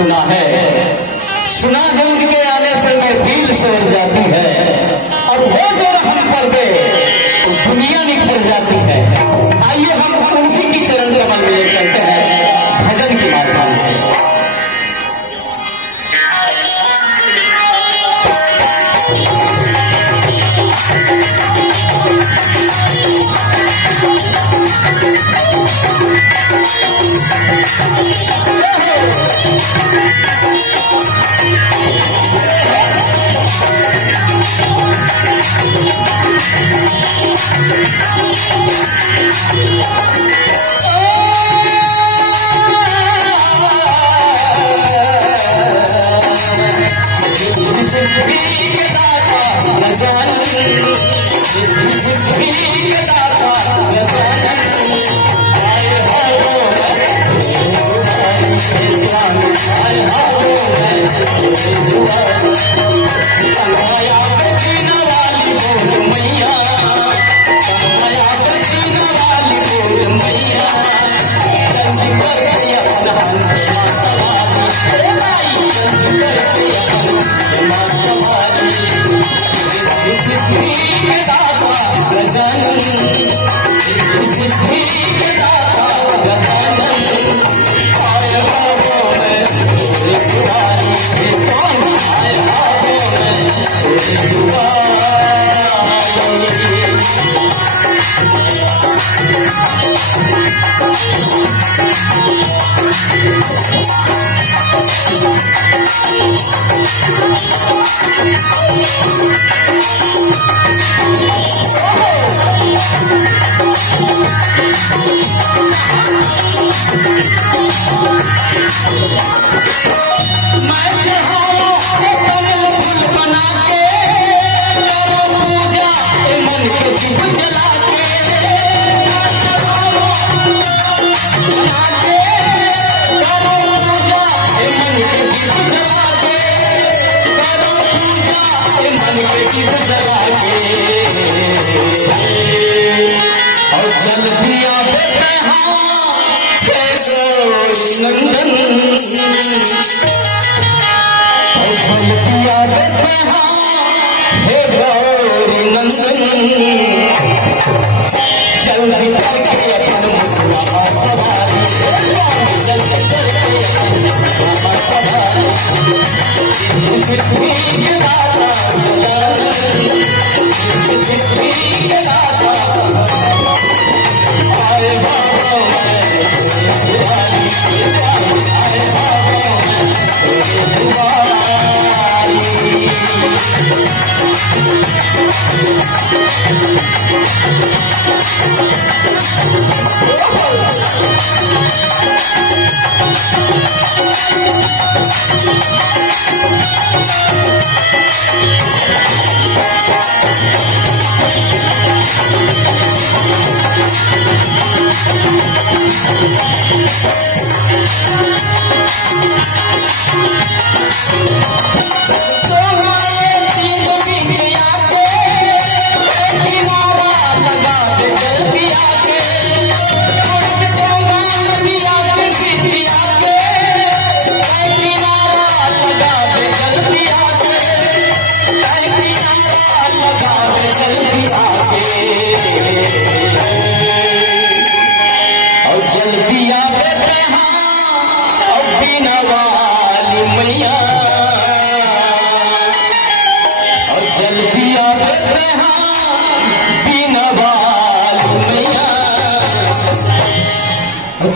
सुना है उनके आने से मैं भील सवर जाती है, और वो जो रहम कर दे तो दुनिया निखर जाती है। आइए हम उनकी की चरण कमल में ले चलते हैं भजन के माध्यम से।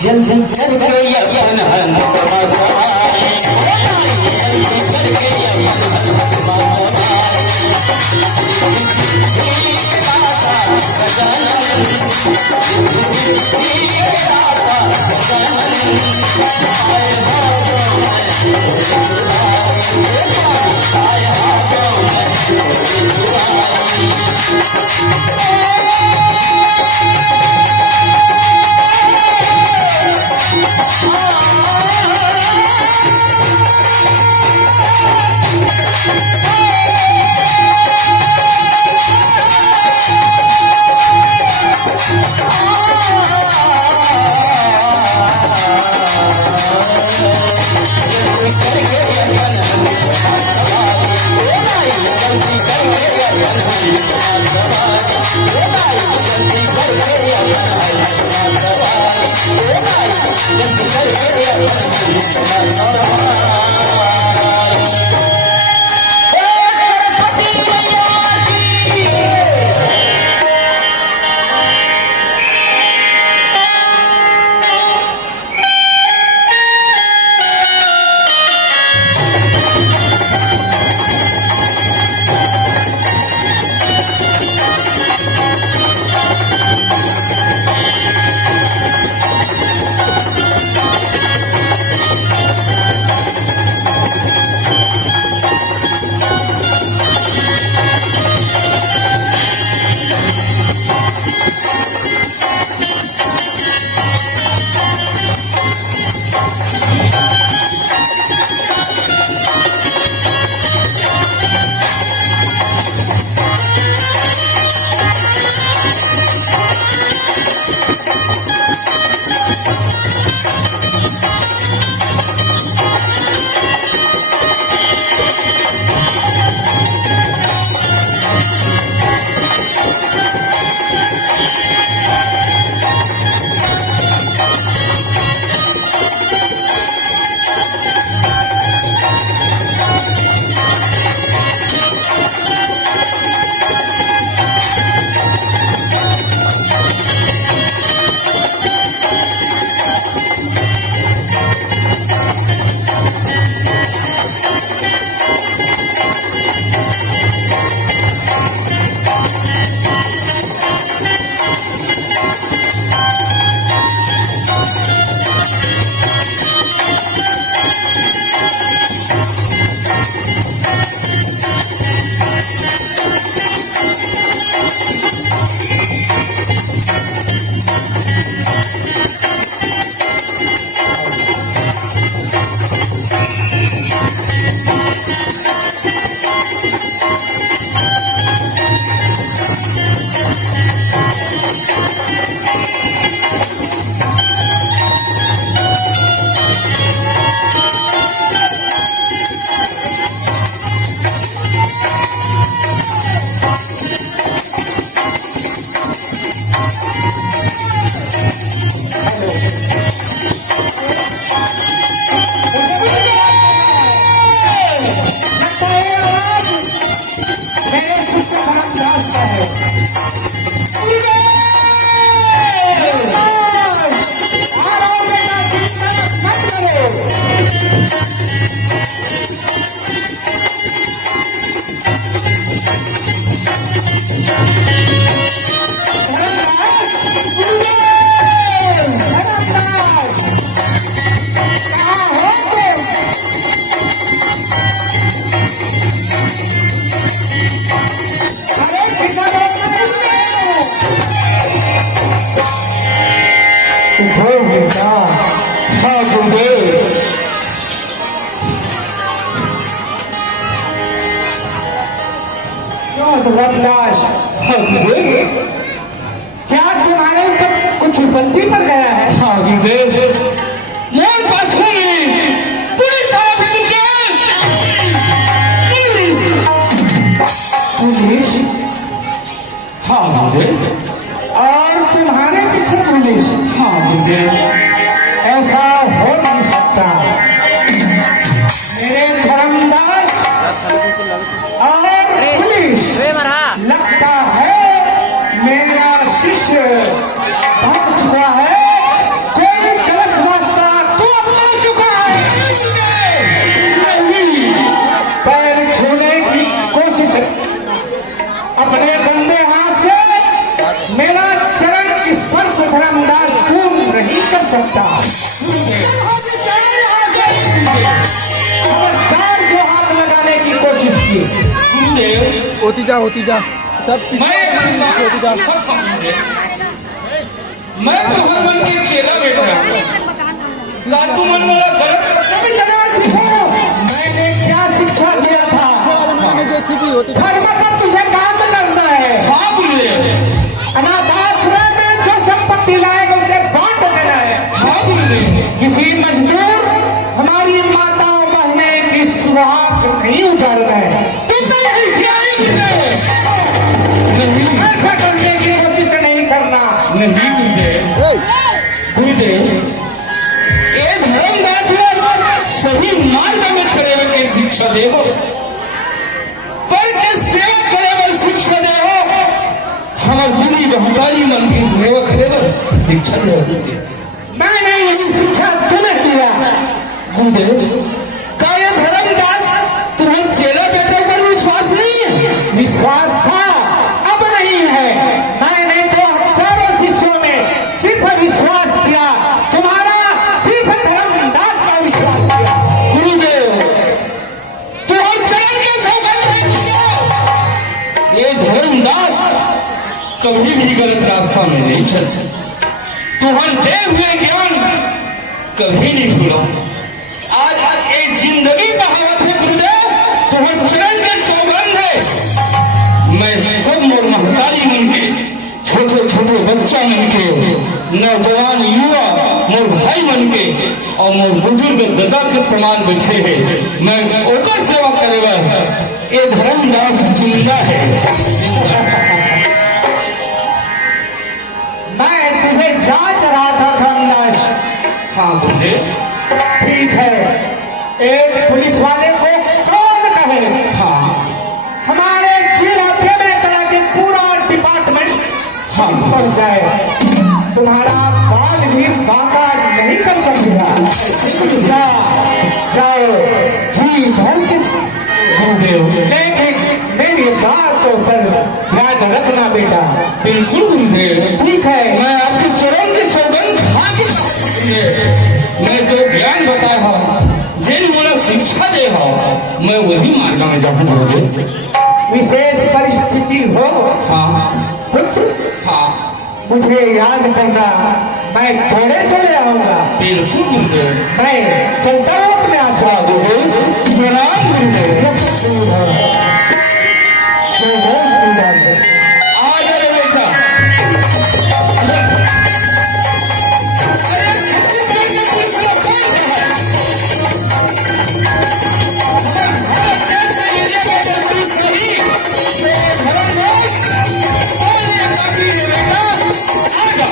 जल्दी कर गई अपन क्या तुम्हारे ऊपर कुछ बंदी पड़ गया है? हाँ गुरुदेव, मोर पाछू में पुलिस पुलिस? हाँ गुरुदेव। और तुम्हारे पीछे पुलिस? हाँ गुरुदेव। ऐसा हो नहीं सकता। मेरे धर्मदास और पुलिस, लगता है मेरा शिष्य भाग चुका है। कोई गलत रास्ता तो अपना चुका है। पैर छूने की कोशिश अपने गंदे हाथ से मेरा चरण स्पर्श धर्मदास पूर्ण नहीं कर सकता। खबरदार जो हाथ लगाने की कोशिश की। होती जा सब मैं भगवान के चेला बेटा तू मन मेरा गलत मैंने क्या शिक्षा दिया था? मैंने देखी थी होती धर्म पर तुझे काम करना है। हाँ गुरुदेव। अनाथाश्रम में जो संपत्ति लाएगा उसे बांट देना है। हाँ गुरुदेव। किसी मजदूर हमारी माताओं बहनें की सुहाग नहीं उजाड़ना है। तुमने यही किया है गुरुदेव। ऐसा करने की कोशिश नहीं करना। नहीं गुरुदेव। गुरुदेव, ये दे हो, पर के सेवा करे बर शिक्षा दे हो, हमार दुनी बहुतारी मन की सेवा करे बर शिक्षा दे हो। मैंने ये शिक्षा तुम्हें दिया। गुरुदेव, का ये धर्मदास तुम्हें चेला बेटे पर विश्वास नहीं है? विश्वास था, अब नहीं है। मैंने तो हजारों शिष्यों में सिर्फ विश्वास किया, तुम्हारा सिर्फ धर्मदास का विश्वास किया। गुरुदेव, तो हम चरण के सौगंध है तुझे। ये धर्मदास कभी भी गलत रास्ता में नहीं चलते। तुम्हारे दे हुए ज्ञान कभी नहीं भूला। आज एक जिंदगी बहावत है गुरुदेव, तुम्हारे चरण के सौगंध है। मैं सब मोर महतारी मन के, छोटे छोटे बच्चा मन के, नौजवान युवा मोर भाई मन के और मोर बुजुर्ग दादा के समान बैठे हैं। मैं ओकर सेवा करेगा। ये धर्मदास जिंदा है। मैं तुझे जांच रहा था धर्मदास। हाँ गुरुदेव। ठीक है, एक पुलिस वाले को कौन कहे? हाँ हमारे जिला में तरह के पूरा डिपार्टमेंट हम पर जाए, तुम्हारा बाल भी बांका नहीं कर सकेगा। जाओ जी भर के। गुरुदेव, लेकिन मेरी बात पर ध्यान रखना बेटा। बिल्कुल गुरुदेव। ठीक है, मैं आपके चरण के सौगंध खा के मैं जो ज्ञान बताया हो, जिन मुझे शिक्षा दे हो, मैं वही मार्ग में जाऊंगा। विशेष परिस्थिति हो हाँ कुछ हाँ, मुझे याद करना, मैं थोड़े चले आऊंगा। बिल्कुल गुरुदेव। मैं चलता हूँ अपने आसरा। गुरुदेव प्रणाम गुरुदेव। आ जा रे बेटा। अरे छत्तीसगढ़ में पुलिस वाला कौन है? भारत देश में इंडिया में पुलिस नहीं, ये धर्मदास कौन है? काफी है बेटा, आ जा।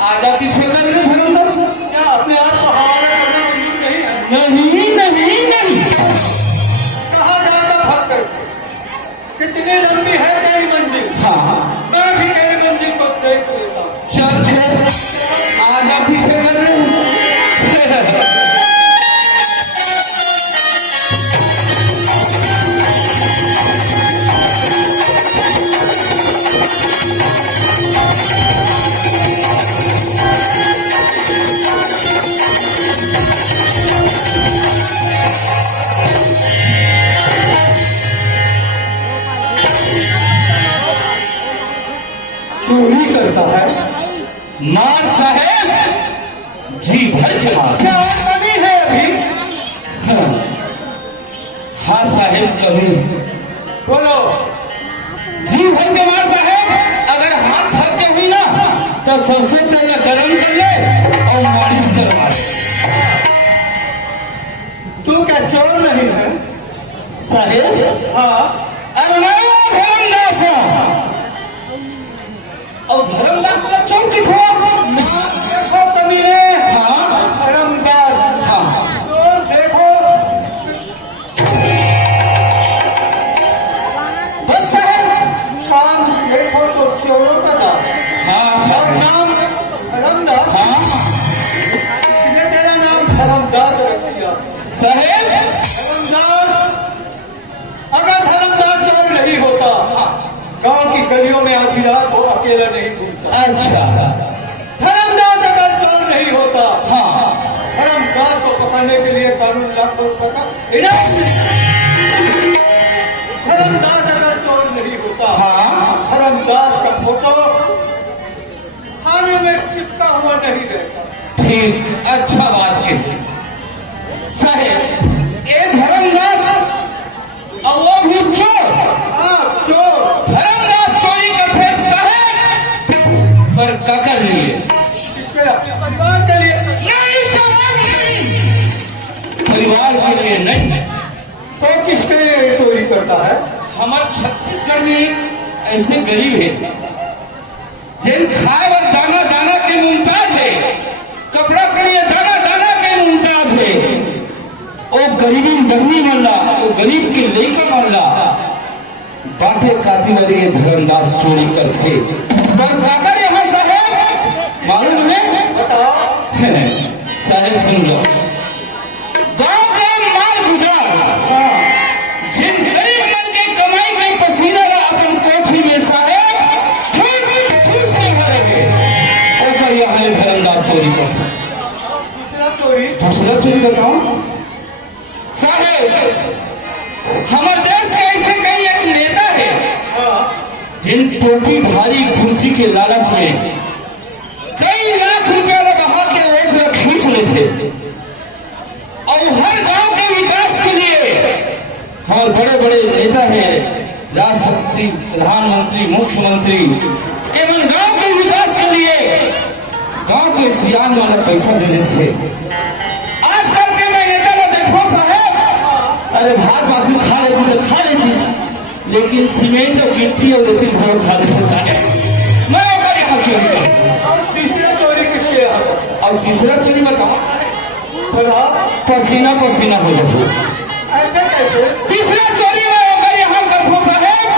आजा पीछे कर ले धर्मदास। क्या अपने आप को हवाला करना मंजूर नहीं है? नहीं नहीं नहीं। कहाँ जाता भक्त? कितनी लंबी है तेरी मंजिल? हाँ मैं भी तेरी मंजिल को देख लेता हूँ। चल फिर आजा पीछे कर ले। करता है? मार साहेब, जी भर के मार। क्या कमी है अभी? हाँ साहेब, कभी बोलो। जी भर के मार साहेब। अगर हाथ थक के हुई ना तो सरसों तेल गरम कर ले और मालिश कर मारे। तू क्या चोर नहीं है? साहेब, हाँ। अरे मैं धर्मदास हूं। और धर्मदास का चौक किथो? देखो कमीने। हाँ धर्मदास। हाँ। चोर देखो। बस साहेब। काम देखो तो चोरों का नाम। हाँ और साहेब। नाम धर्मदास। हाँ किसने तेरा नाम धर्मदास रख दिया? साहेब। धर्मदास, अगर धर्मदास चोर नहीं होता, गांव की गलियों में आधी रात वो अकेला नहीं घूमता। अच्छा। धर्मदास अगर चोर नहीं होता, हाँ धर्मदास को पकड़ने के लिए कानून लाख रुपए का इनाम नहीं। धर्मदास अगर चोर नहीं होता, हाँ। धर्मदास का फोटो थाने में चिपका हुआ नहीं रहता। ठीक, अच्छा बात कही साहेब। ये धर्मदास और वो भी चोर। हाँ, चोर धर्मदास चोरी करते साहेब, पर ककर लिए इसके अपने परिवार के लिए। नहीं साहब, नहीं। परिवार के लिए नहीं। तो किसके लिए चोरी करता है? हमारे छत्तीसगढ़ में ऐसे गरीब है जिन खाए और दाना दाना के मुमताज है, कपड़ा के लिए दाना दाना के मुमताज है। वो गरीबी बहनी मल्ला, वो गरीब के लेकर मल्ला बाटे कातिवर ये धर्मदास चोरी करते। पर काकर यहाँ साहेब मालूम है? बताओ। साहेब सुन लो। गांव के माल गुजार हाँ, जिन गरीब मन के कमाई में पसीना रहा अपन कोठी में साहेब ठूस नहीं भरेंगे। ओकर यहाँ धर्मदास चोरी करते। दूसरा चोरी। दूसरा चोरी बताओ साहेब। हमारे देश के ऐसे कई एक नेता है हाँ, जिन टोपीधारी कुर्सी के लालच में कई लाख रुपया लगा के वोट खींच लेते और हर गांव के विकास के लिए हमारे बड़े बड़े नेता हैं, राष्ट्रपति, प्रधानमंत्री, मुख्यमंत्री, एवं गांव के विकास के लिए गांव के सियान वाला पैसा दे देते। आजकल के मैं नेता को देखो साहेब, अरे भात बासी खा लेती तो खा लेती, लेकिन सीमेंट और गिट्टी और रेती भर खा लेते साहेब। मैं ओकर यहाँ चोरी करता। और तीसरा चोरी किसके यहाँ? और तीसरा चोरी बताओ, बोला। पसीना पसीना हो जाए। ऐसे कैसे? तीसरा चोरी मैं ओकर यहाँ करता साहेब,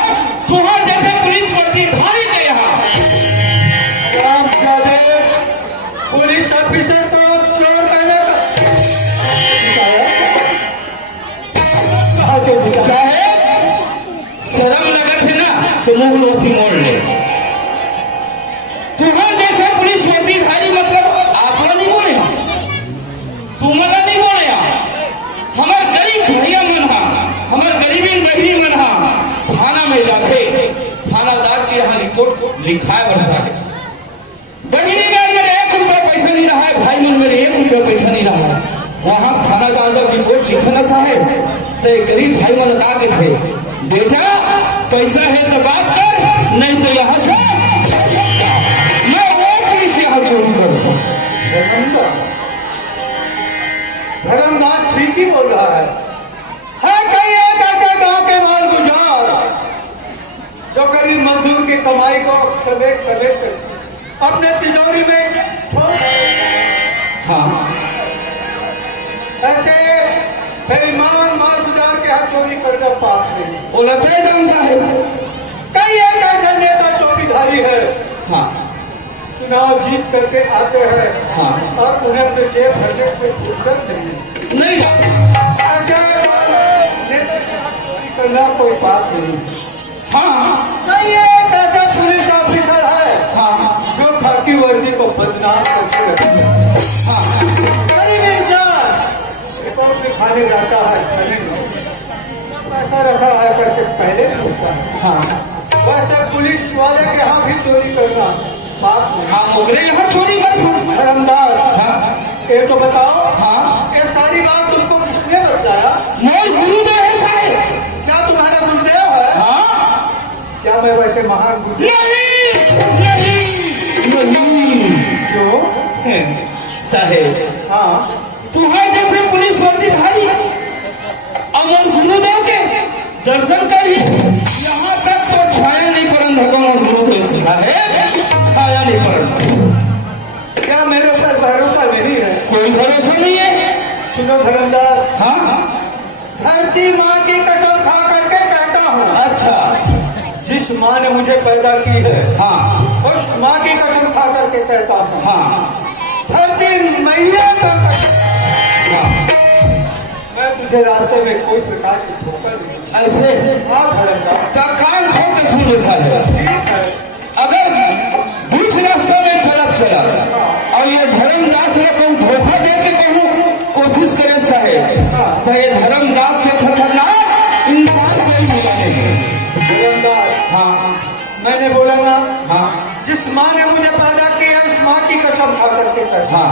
तुम्हारे जैसे पुलिस वर्दी धारी के यहाँ। राम जाने, पुलिस ऑफिसर को चोर कहने का कहा तो दिखा। साहेब शर्म लगत है ना तो मुंह लोथी मोड़ ले। तुम्हारे जैसे पुलिस वर्दी धारी मतलब आप नहीं बोले, तुम नहीं बोले। हमारे गरीब भैया मन हा, हमारे गरीबी बहनी मन हा थाना में जाते, थाना दार के यहाँ रिपोर्ट लिखाए वर्षा के बहनी में मेरे 1 रुपया पैसा नहीं रहा है, भाई मन मेरे 1 रुपया पैसा नहीं रहा है। वहां थाना दार जब रिपोर्ट लिखना साहेब तो गरीब भाई मन लगा के थे, बेटा पैसा है तो बात कर, नहीं तो यहाँ से मैं वो पुलिस यहाँ चोरी करता। धर्मदास ठीक ही बोल रहा है। कई एक ऐसे गांव के माल गुजार जो गरीब मजदूर की कमाई को समेट समेट अपने तिजोरी में ठोक। हाँ ऐसे बेईमान माल गुजार के हाथ चोरी करना पाप नहीं। बोलते हैं दाम साहेब। कई एक ऐसे नेता चौकीधारी है, हाँ चुनाव जीत करके आते हैं हाँ और उन्हें अपने जेब भरने से फुर्सत नहीं। नहीं ऐसे नेता के हाथ चोरी करना कोई बात नहीं। हाँ कई एक ऐसा पुलिस ऑफिसर है हाँ जो खाकी वर्दी को बदनाम करके रखता है। गरीब इंसान रिपोर्ट लिखाने जाता है, थाने में पैसा रखा है करके पहले पूछता है। हाँ वैसे पुलिस वाले के यहाँ भी चोरी करना बात नहीं। हाँ ओकरे यहाँ चोरी कर धर्मदास, हाँ ये तो बताओ, हाँ ये सारी बात तुमको किसने बताया? मोर गुरुदेव है साहेब। क्या तुम्हारा गुरुदेव है? हाँ क्या मैं वैसे महान गुरुदेव? नहीं नहीं नहीं क्यों? साहेब हाँ, तुम्हारे जैसे पुलिस वर्दीधारी और गुरुदेव के दर्शन कर ही यहाँ तक तो छाया नहीं पड़न धकम और गुरुदेव से साहेब, छाया नहीं पड़न। क्या मेरे ऊपर भरोसा नहीं है? कोई भरोसा नहीं है। सुनो धर्मदास, हाँ धरती माँ की कसम खा करके कहता हूँ, अच्छा जिस माँ ने मुझे पैदा की है हाँ उस माँ की कसम खा करके कहता हूँ, हाँ धरती मैया का कसम, हाँ मैं तुझे रास्ते में कोई प्रकार की ठोकर नहीं। ऐसे हाँ धर्मदास, का कान खोल के सुन ले साहेब। ठीक है। अगर बीच रास्ते में चला और ये धर्मदास ने को धोखा दे के कहूँ कोशिश करे साहेब, तो ये धर्मदास से खतरनाक इंसान कोई मिला नहीं। धर्मदास, हाँ मैंने बोला ना, हाँ जिस माँ ने मुझे पैदा किया उस माँ की कसम खा करके कहता हूँ, हाँ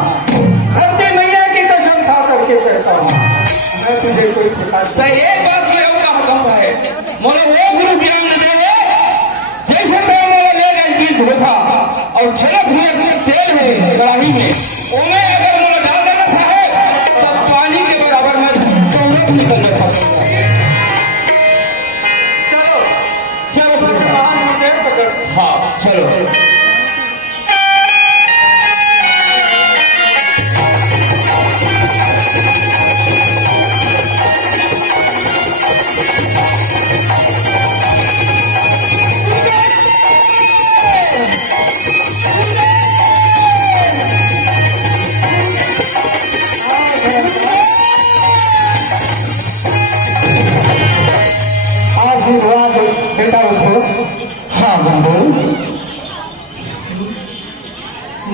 धरती मैया की कसम खा करके कहता हूँ, मैं तुझे कोई प्रकार तो एक बात मैं और कहता है, मोरे वो गुरु ज्ञान दे जैसे तो मोरे ले गए बीज धोखा और चलत हुए अपने तेल में कड़ाही में ओमे अगर मोरे डाल देना साहेब तब पानी के बराबर में दौलत निकल जाता है। चलो चलो बस महान गुरुदेव पकड़। हाँ चलो आशीर्वाद बेटा उठो। हाँ बंधु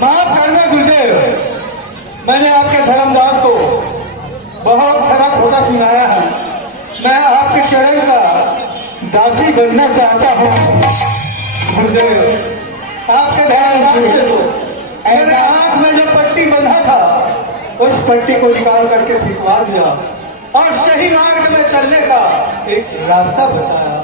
माफ करना गुरुदेव, मैंने आपके धर्मदास को बहुत खरा खोटा सुनाया है। मैं आपके चरण का दासी बनना चाहता हूँ गुरुदेव। आपके धर्मदास से तो मेरे हाथ में जो पट्टी बंधा था उस पट्टी को निकाल करके फेंकवा दिया और सही मार्ग में चलने का एक रास्ता बताया।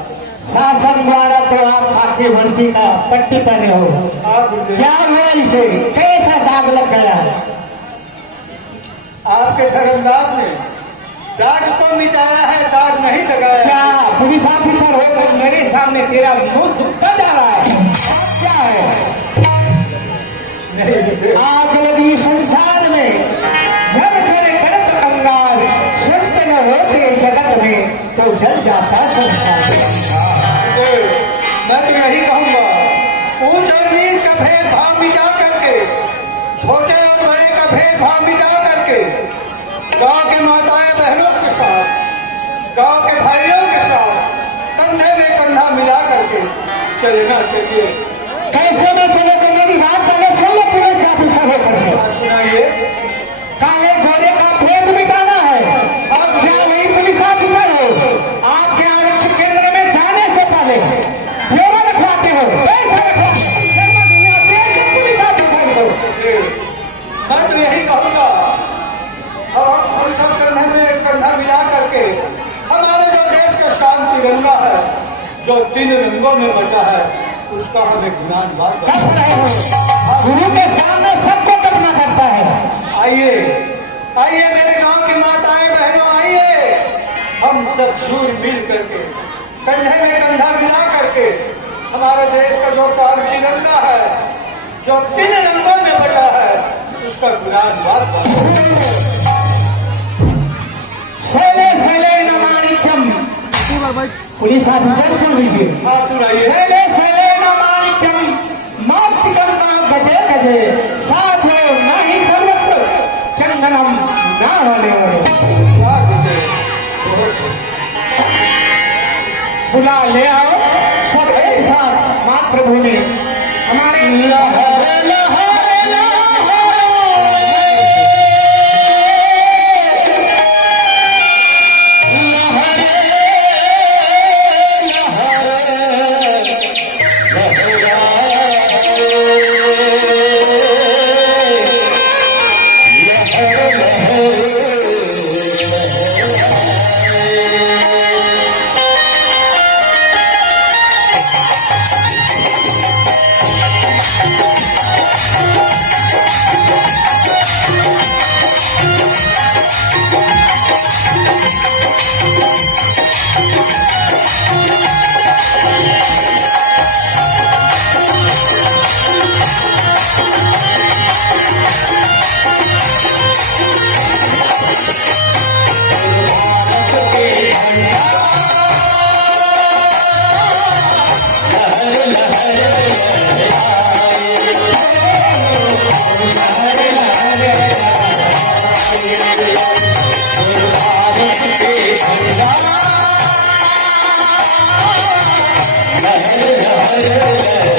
शासन द्वारा तो आप खाकी भर्ती का पट्टी पहने हो, हाँ गुरुदेव, क्या हुआ इसे? कैसा दाग लग गया? आपके धर्मदास ने दाग तो मिटाया है, दाग नहीं लगाया। क्या पुलिस ऑफिसर हो मेरे सामने तेरा मुंह सूखता जा रहा है? आप क्या है? नहीं गुरुदेव, आग लगी संसार में जब तेरे करत अंगार, संत न होते जगत में तो जल जाता संसार। मैं तो यही कहूंगा, ऊंच और नीच का भेदभाव मिटा करके, छोटे और बड़े का भेदभाव मिटा करके, गांव के माताएं बहनों के साथ, गांव के भाइयों के साथ कंधे में कंधा मिला करके चलना चाहिए। कैसे में चले तो मेरी बात पहले सुन लो पुलिस ऑफिसर होकर के। सुनाइए। काले घोड़े का भेद मिटाना है। आप क्या वही पुलिस ऑफिसर हो? आपके आरक्षण केंद्र में जाने से पहले ब्योरा रखवाते हो, पैसा रखवाते हो, शर्मा दुनिया देश पुलिस ऑफिसर हो। मैं तो यही कहूंगा, हम सब कंधे में कंधा मिला करके हमारे जो देश का शान तिरंगा है, जो 3 रंगों में बचा है, उसका हमें ज्ञान बात कब रहे हो? गुरु के सामने सबको दबना करता है। आइए आइए मेरे गांव की माताएं बहनों, आइए हम सब सूर मिल करके कंधे में कंधा मिला करके हमारे देश का जो शान तिरंगा है, जो 3 रंगों में बचा है, उसका ज्ञान बात शैले शैले न माणिक्यम। पुलिस ऑफिसर सुन लीजिए। हाँ सुनाइए। शैले शैले न माणिक्यम, मातृकम का गजे गजे, साथ हो नहीं सर्वत्र चंदनम ना होने वाले। बुला ले आओ सब एक साथ मातृभूमि में हमारे लहर लहर लहर लहर भारत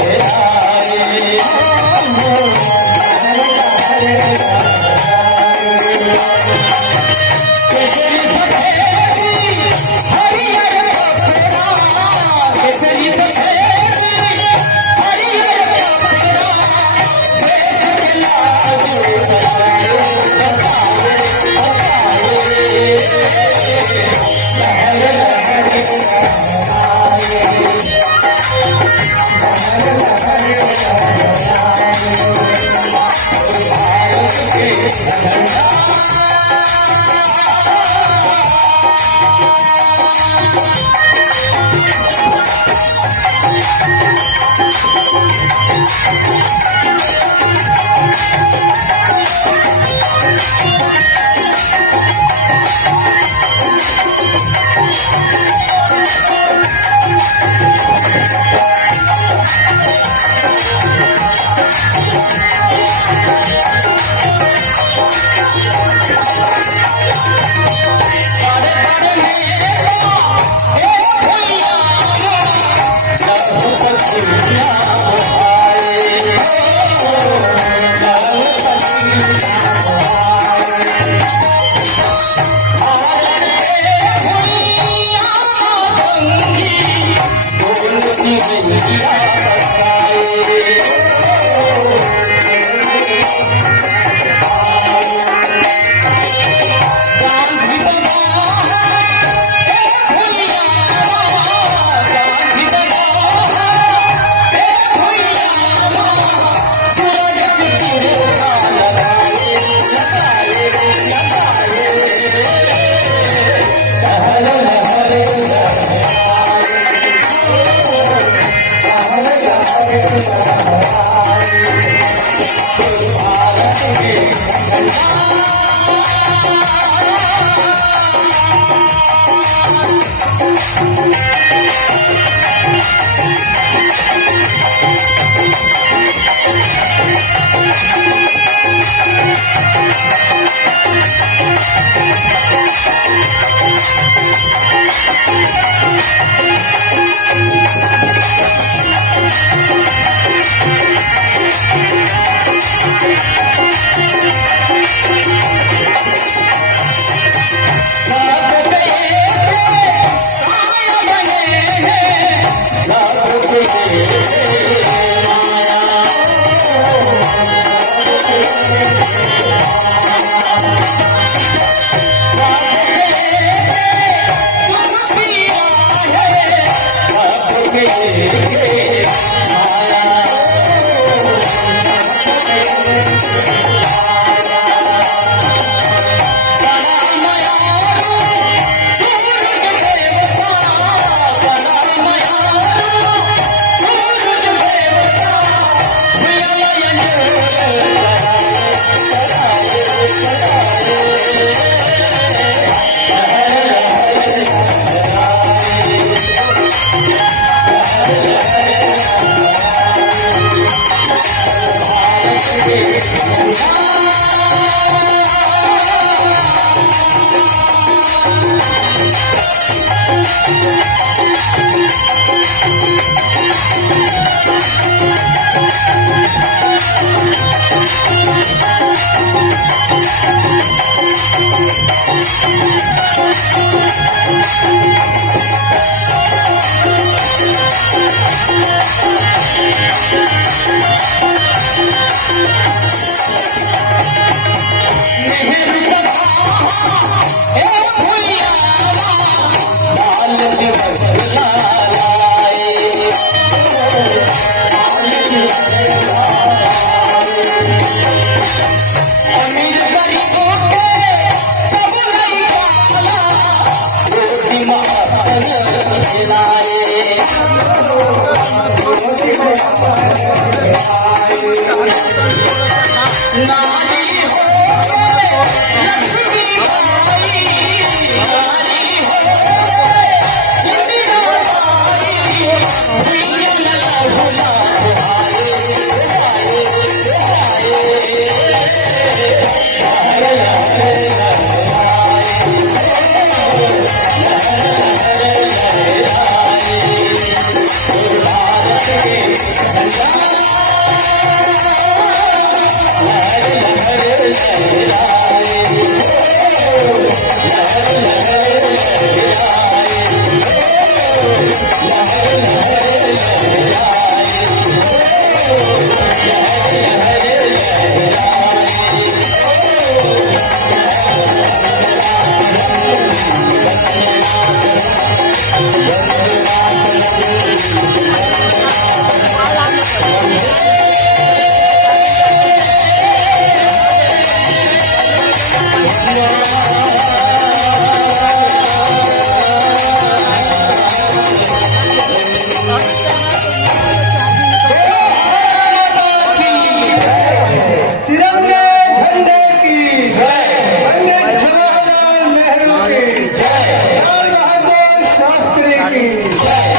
की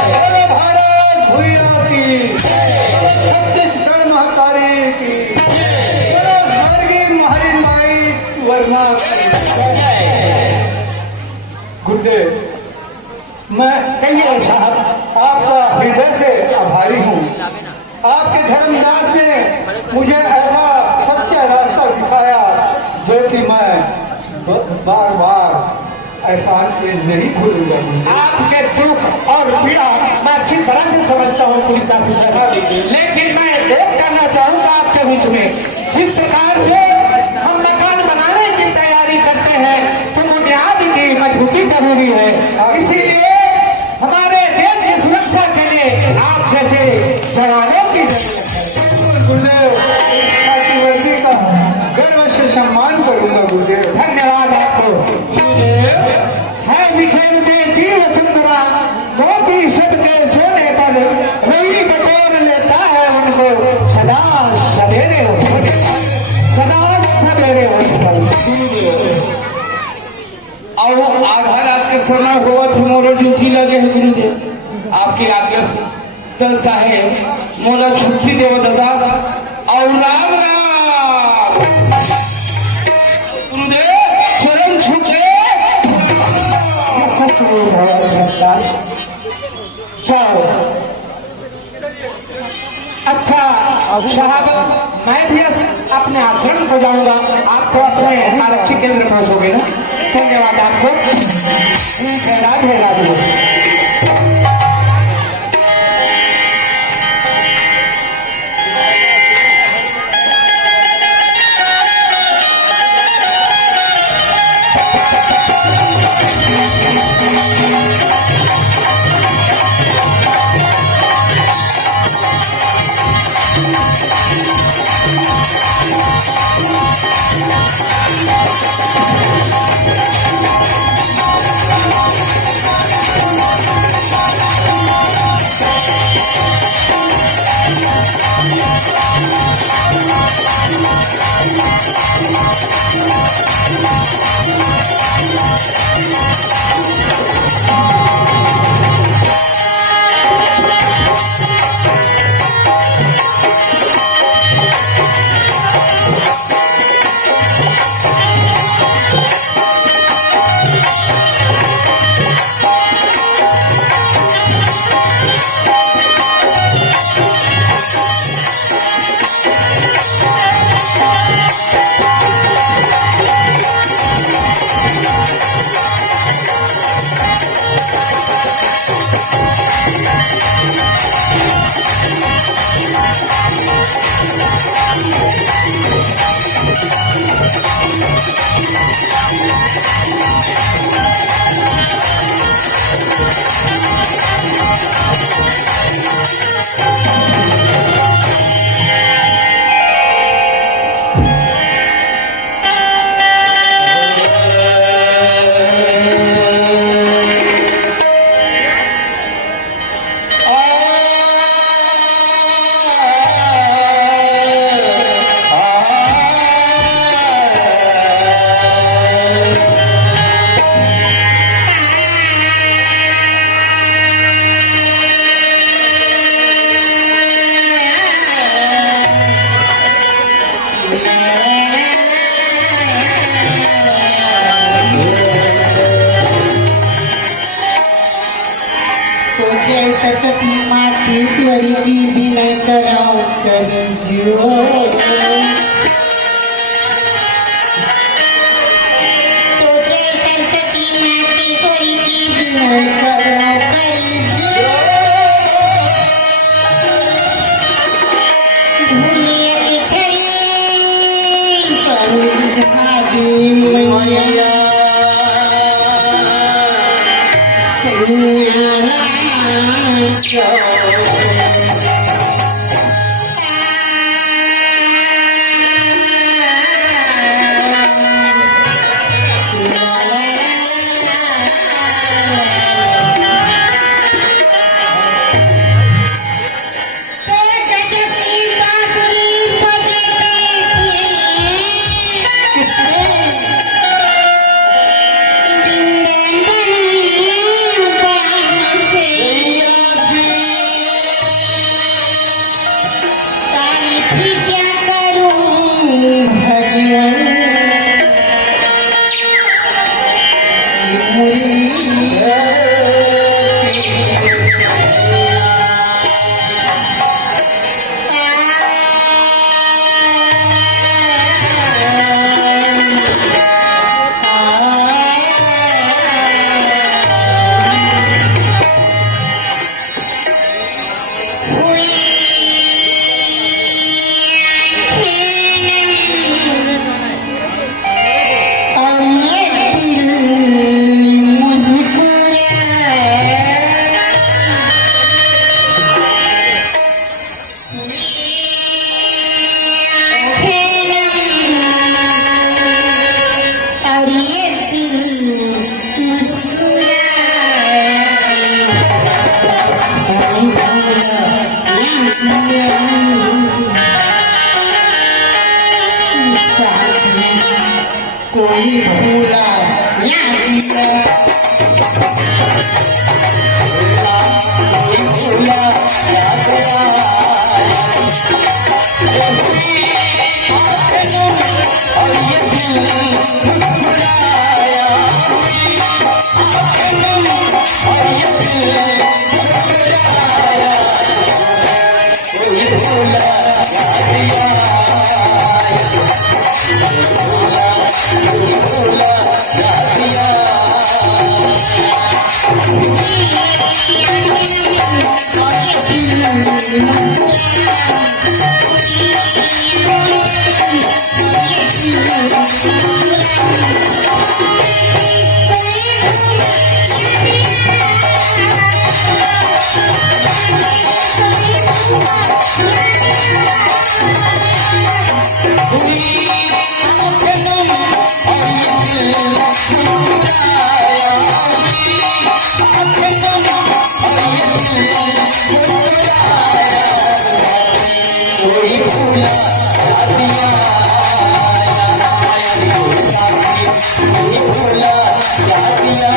बोलो भारत भूया की छत्तीसगढ़ महाकाली की बोलो स्वर्गीय हमारी माई वर्मा गुरुदेव मैं कहिए साहब आपका हृदय से आभारी हूँ। आपके धर्मदास ने मुझे ऐसा सच्चा रास्ता दिखाया जो कि मैं बार बार एहसान के नहीं भूलूंगा। आपके दुख और पीड़ा मैं अच्छी तरह से समझता हूँ पुलिस ऑफिसर, लेकिन मैं एक करना चाहूँगा आपके बीच में। जिस प्रकार से हम मकान बनाने की तैयारी करते हैं तो बुनियाद की मजबूती जरूरी है, इसीलिए हमारे देश की सुरक्षा के लिए आप जैसे जवानों की गुरुदेव की वर्दी का गर्व से सम्मान करूंगा गुरुदेव। धन्यवाद आपको। है निखेल में की वसुंधरा मोती शब्द के सोने पर वही बटोर लेता है उनको सदा सवेरे सदा सवेरे और आधा रात के समय हुआ थे मोरो ड्यूटी लगे है गुरुदेव आपके आज्ञा से तल साहेब मोला छुट्टी देव दादा और राम राम गुरुदेव चरण छूटे जाओ। अच्छा साहब मैं भी अपने आश्रम को जाऊंगा, आप तो अपने आरक्षी केंद्र पहुंचोगे ना। धन्यवाद आपको। राधे राधे। सरस्वती मातेश्वरी की विनय कराओ करी जियो तो जय सरस्वती मातेश्वरी की विनय कराओ करी जियो भूलिए के छड़ी स्वरूप भागी मैया से साथी कोई भूला या दिया कोई भूला या गया और ये दिल मुस्कुराया और ये दिल मुस्कुराया कोई भूला या दिया कोई भूला या दिया कोई भूला या दिया कोई भूला या दिया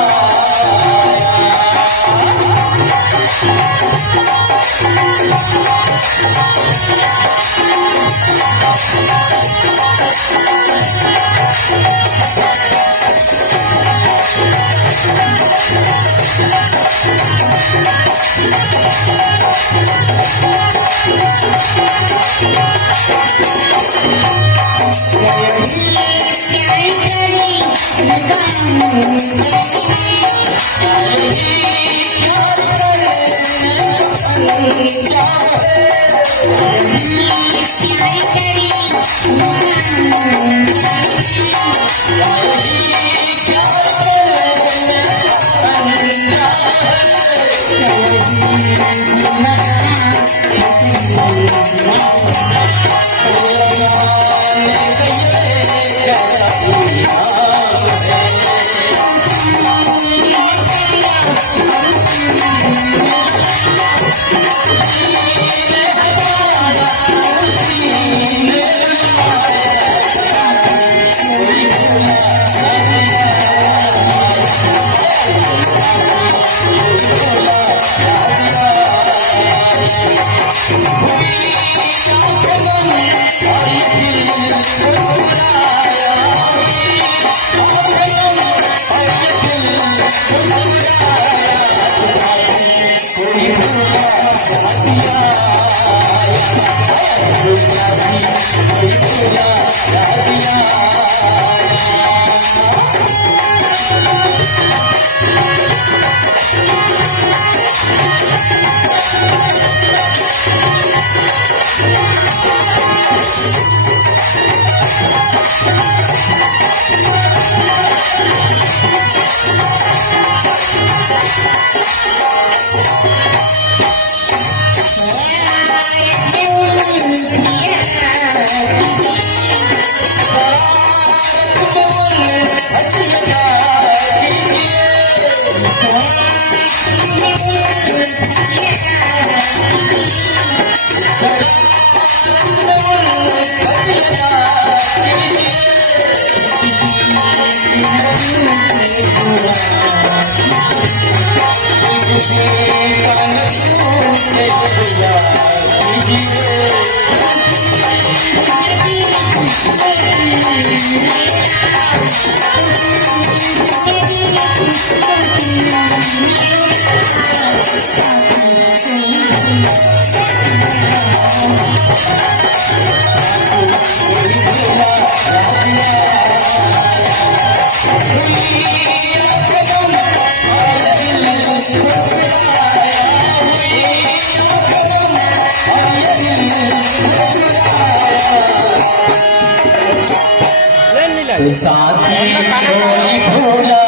तो साथी कोई भूला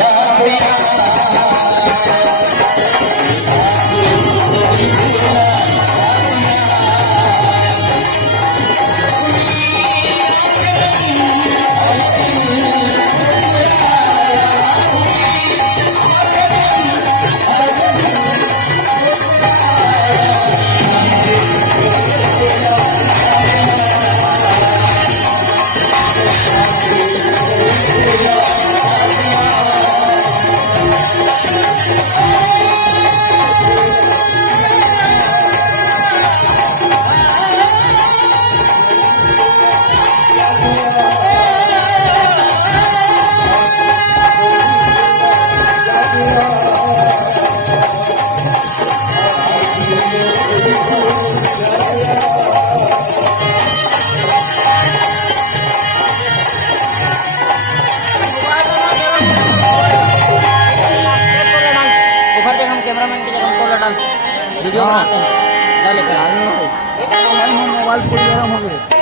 या गया डाल वीडियो बनाते हैं डाले मोबाइल पूरी गरम हो गए